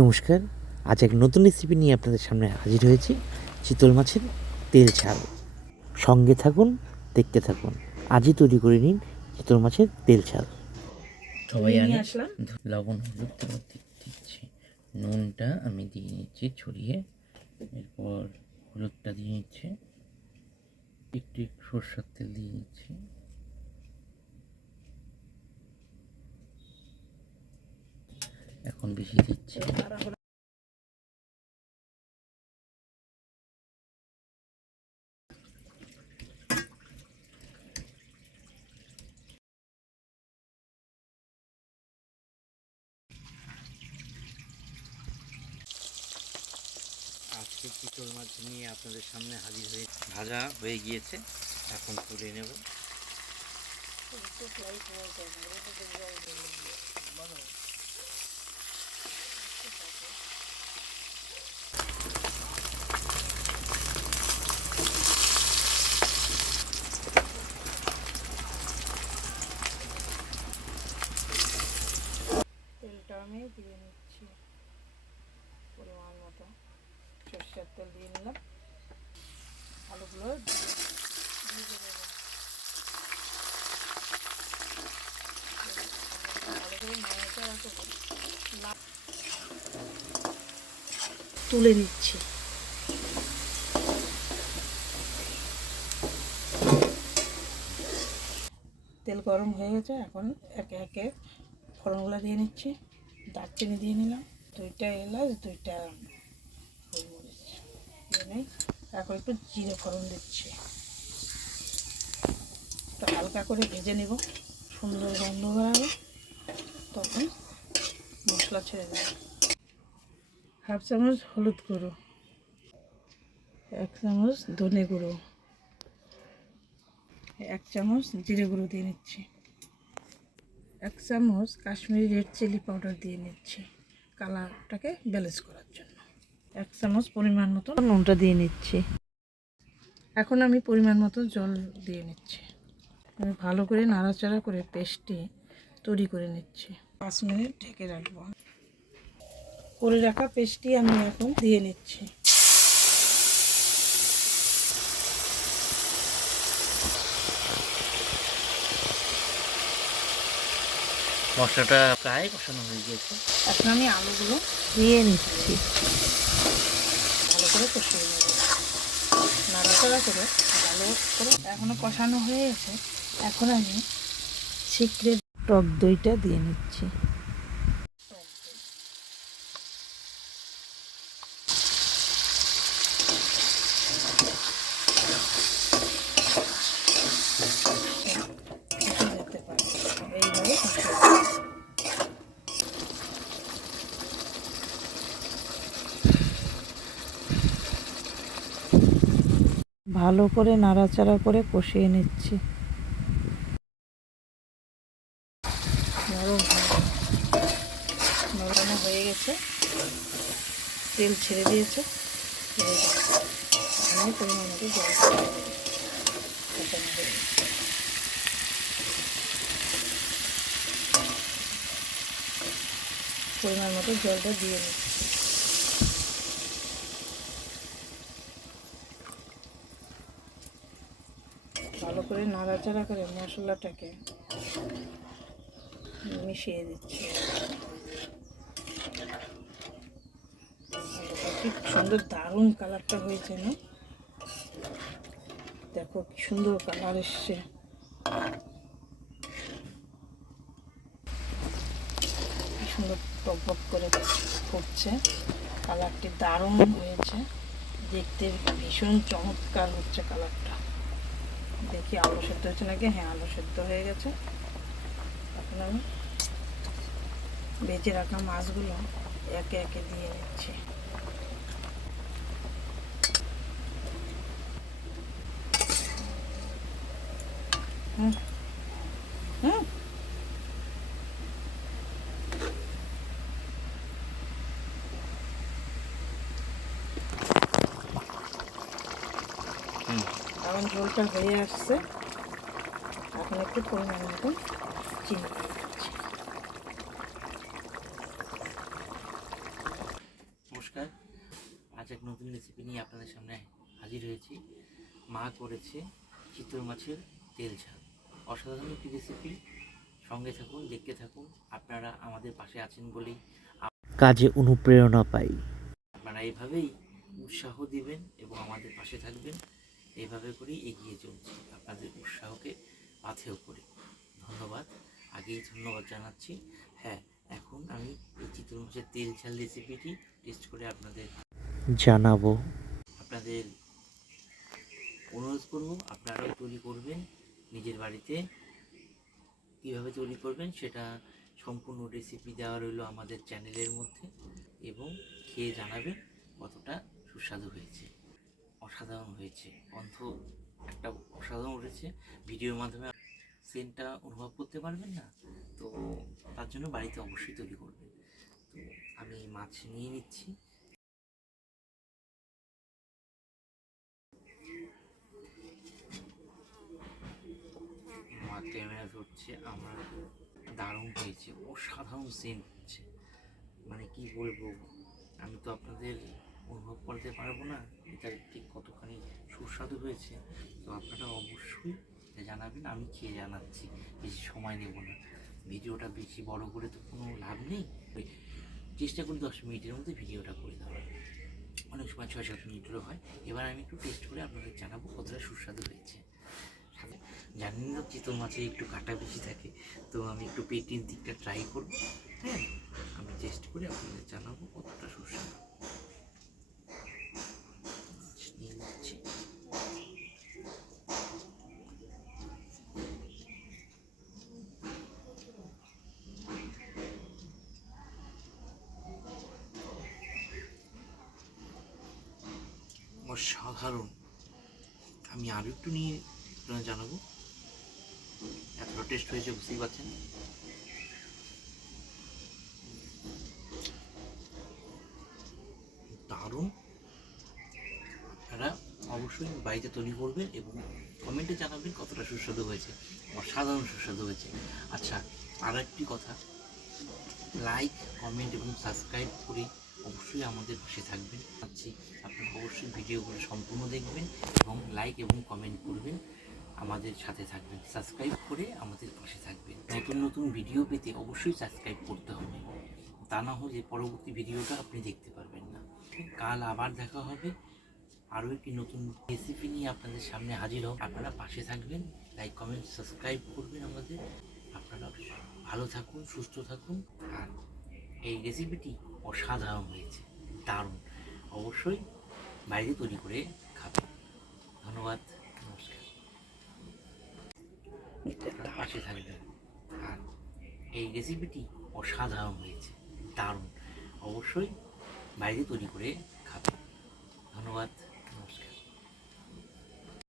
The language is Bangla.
নমস্কার, আজ এক নতুন রেসিপি নিয়ে আপনাদের সামনে হাজির হয়েছি। চিতল মাছের তেল ঝাল। সঙ্গে থাকুন, দেখতে থাকুন। আজই তৈরি করে নিন চিতল মাছের তেল ঝাল। সবাই নিয়ে আসলাম লবণ হলুদ দিচ্ছি। নুনটা আমি দিয়ে নিচ্ছি ছড়িয়ে, এরপর হলুদটা দিয়ে নিচ্ছি, একটু সরষের তেল দিয়ে নিচ্ছি, এখন বেশি দিচ্ছি। আজকে চিতল মাছ নিয়ে আপনাদের সামনে হাজির হয়ে ভাজা হয়ে গিয়েছে, এখন তুলে নেব। তেলটা আমি দিয়ে নিচ্ছি পরিমাণ মতো। সরষের তেল দিয়ে নিলাম, আলুগুলো দিয়ে দেবো। ভালো করে নাড়াচাড়া করে তুলে নিচ্ছি। তেল গরম হয়ে গেছে, এখন একে একে ফোড়নগুলো দিয়ে নিচ্ছি। দারচিনি দিয়ে নিলাম, 2টা এলাচ, 2টা গোলমরিচ দিয়ে নিই। এখন একটু জিরে ফোড়ন দিচ্ছি, একটু হালকা করে ভেজে নেব, সুন্দর গন্ধ বেরাবে, তখন মশলা ছেড়ে দেব। 1/2 চামচ হলুদ গুঁড়ো, 1 চামচ ধনে গুঁড়ো, 1 চামচ জিরে গুঁড়ো দিয়ে নিচ্ছি, 1 চামচ কাশ্মীরি রেড চিলি পাউডার দিয়ে নিচ্ছি কালারটাকে ব্যালেন্স করার জন্য। 1 চামচ পরিমাণ মতো নুনটা দিয়ে নিচ্ছি। এখন আমি পরিমাণ মতো জল দিয়ে নিচ্ছি। আমি ভালো করে নাড়াচাড়া করে পেস্টটি তৈরি করে নিচ্ছি। 5 মিনিট ঢেকে রাখবো। করে রাখা পেস্টটি আমি এখন দিয়ে নিচ্ছি। মশলাটা প্রায় কষানো হয়ে গিয়েছে, এখন আমি আলুগুলো দিয়ে নিচ্ছি, ভালো করে কষিয়ে নেব, নাড়াচাড়া করে ভালো করে। এখনও কষানো হয়ে গেছে, এখন আমি সিক্রেট টক দইটা দিয়ে নিচ্ছি। যেতে পারে এইভাবে ভালো করে নাড়াচাড়া করে কষিয়ে নিচ্ছি। নরম হয়ে গেছে, তেল ছেড়ে দিয়েছে, আমি পরিমাণ মতো জল পরিমাণ মতো জলটা দিয়ে নিচ্ছি। ভালো করে নাড়াচাড়া করে মশলাটাকে মিশিয়ে দিচ্ছি। কি সুন্দর দারুণ কালারটা হয়েছে না? দেখো কি সুন্দর কালার এসছে। কি সুন্দর টকবক করে ফুটছে, কালারটি দারুণ হয়েছে, দেখতে ভীষণ চমৎকার হচ্ছে কালারটা। দেখি আলু সেদ্ধ হচ্ছে নাকি। হ্যাঁ, আলু সেদ্ধ হয়ে গেছে। এখন আমি ভেজে রাখা মাছগুলো একে একে দিয়ে নিচ্ছি। হুম হুম এখন ঝোলটা হয়ে আসছে, এখন একটু পরিমাণ মতো চিনি দিয়ে দিচ্ছি। আজ এক নতুন রেসিপি নিয়ে আপনাদের সামনে হাজির হয়েছি। মা করেছে চিতল মাছের তেল ঝাল। অসাধারণ একটি রেসিপি। সঙ্গে থাকুন, দেখতে থাকুন। আপনারা আমাদের পাশে আছেন বলেই কাজে অনুপ্রেরণা পাই। আপনারা এইভাবেই উৎসাহ দিবেন এবং আমাদের পাশে থাকবেন। এইভাবে করেই এগিয়ে চলছি আপনাদের উৎসাহকে পাথেয় করে। ধন্যবাদ, আগেই ধন্যবাদ জানাচ্ছি। হ্যাঁ, এখন আমি এই চিতল মাছের তেল ঝাল রেসিপিটি টেস্ট করে আপনাদের জানাবো। আপনাদের অনুরোধ করব আপনারাও তৈরি করবেন নিজের বাড়িতে। কীভাবে তৈরি করবেন সেটা সম্পূর্ণ রেসিপি দেওয়া রইলো আমাদের চ্যানেলের মধ্যে, এবং খেয়ে জানাবেন কতটা সুস্বাদু হয়েছে। অসাধারণ হয়েছে, গন্ধ একটা অসাধারণ উঠেছে। ভিডিওর মাধ্যমে সেন্টটা অনুভব করতে পারবেন না, তো তার জন্য বাড়িতে অবশ্যই তৈরি করবেন। তো আমি মাছ নিয়ে নিচ্ছি। আমার ক্যামেরা ধরছে, আমার দারুণ হয়েছে, অসাধারণ সেন্ট হচ্ছে। মানে কি বলবো, আমি তো আপনাদের অনুভব করতে পারবো না এটা ঠিক কতখানি সুস্বাদু হয়েছে। তো আপনারা অবশ্যই জানাবেন, আমি খেয়ে জানাচ্ছি। বেশি সময় নেব না, ভিডিওটা বেশি বড় করে তো কোনো লাভ নেই। চেষ্টা করি 10 মিনিটের মধ্যে ভিডিওটা করে দেওয়ার। অনেক সময় 6-7 মিনিটেরও হয়। এবার আমি একটু টেস্ট করে আপনাদের জানাবো কতটা সুস্বাদু হয়েছে। জানেন না, চিতল মাছে একটু কাঁটা বেশি থাকে, তো আমি একটু পেটির দিকটা ট্রাই করবো। হ্যাঁ, আমি টেস্ট করে আপনাদের জানাবো কতটা সুস্বাদু। নিয়ে নিচ্ছি। অসাধারণ। আমি আরও একটু নিয়ে জানাবো এতটা টেস্ট হয়েছে, বুঝতেই পারছেন। দারুণ। আপনারা অবশ্যই বাড়িতে তৈরি করবেন এবং কমেন্টে জানাবেন কতটা সুস্বাদু হয়েছে। অসাধারণ সুস্বাদু হয়েছে। আচ্ছা, আর একটি কথা, লাইক, কমেন্ট এবং সাবস্ক্রাইব করে অবশ্যই আমাদের পাশে থাকবেন। আপনারা অবশ্যই ভিডিওগুলো সম্পূর্ণ দেখবেন এবং লাইক এবং কমেন্ট করবেন, আমাদের সাথে থাকবেন। সাবস্ক্রাইব করে আমাদের পাশে থাকবেন। নতুন নতুন ভিডিও পেতে অবশ্যই সাবস্ক্রাইব করতে হবে, তা না হলে পরবর্তী ভিডিওটা আপনি দেখতে পারবেন না। কাল আবার দেখা হবে আরও একটি নতুন রেসিপি নিয়ে আপনাদের সামনে হাজির হব। আপনারা পাশে থাকবেন, লাইক কমেন্ট সাবস্ক্রাইব করবেন আমাদের। আপনারা ভালো থাকুন, সুস্থ থাকুন। আর এই রেসিপিটি অসাধারণ হয়েছে, দারুণ। অবশ্যই বাড়িতে তৈরি করে খাবেন। ধন্যবাদ, নমস্কার। পাশে থাকবেন। আর এই রেসিপিটি অসাধারণ হয়েছে, দারুণ। অবশ্যই বাড়িতে তৈরি করে খাবেন। ধন্যবাদ।